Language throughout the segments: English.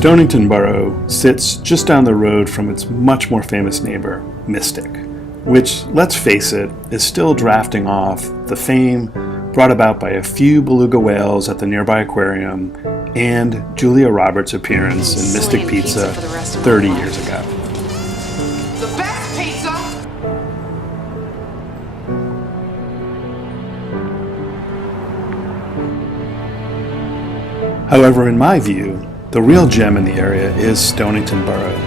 Stonington Borough sits just down the road from its much more famous neighbor, Mystic, which, let's face it, is still drafting off the fame brought about by a few beluga whales at the nearby aquarium and Julia Roberts' appearance in Mystic Pizza 30 years ago. The best pizza! However, in my view, the real gem in the area is Stonington Borough.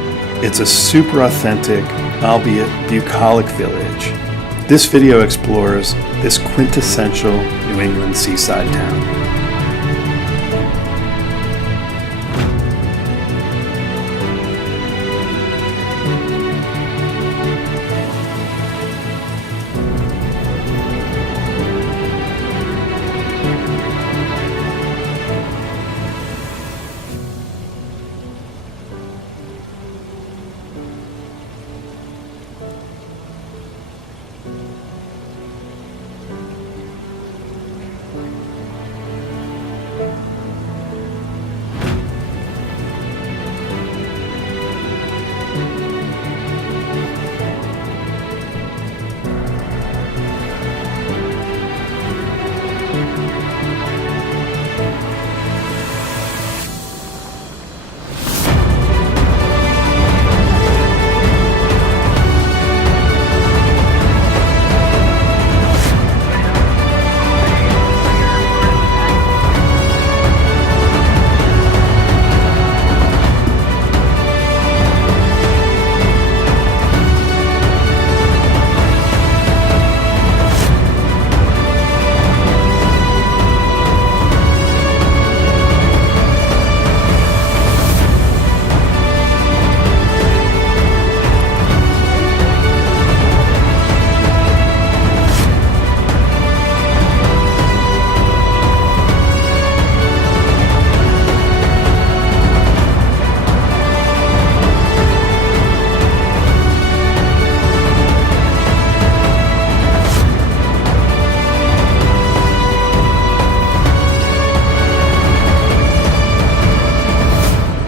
It's a super authentic, albeit bucolic village. This video explores this quintessential New England seaside town.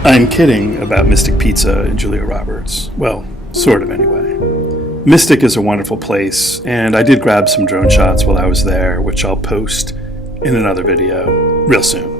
I'm kidding about Mystic Pizza and Julia Roberts. Well, sort of anyway. Mystic is a wonderful place, and I did grab some drone shots while I was there, which I'll post in another video real soon.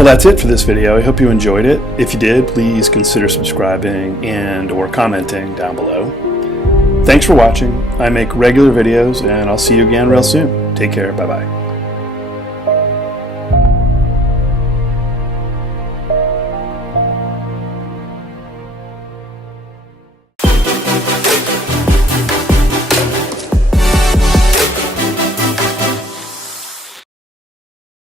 Well, that's it for this video. I hope you enjoyed it. If you did, please consider subscribing and or commenting down below. Thanks for watching. I make regular videos, and I'll see you again real soon. Take care. Bye-bye.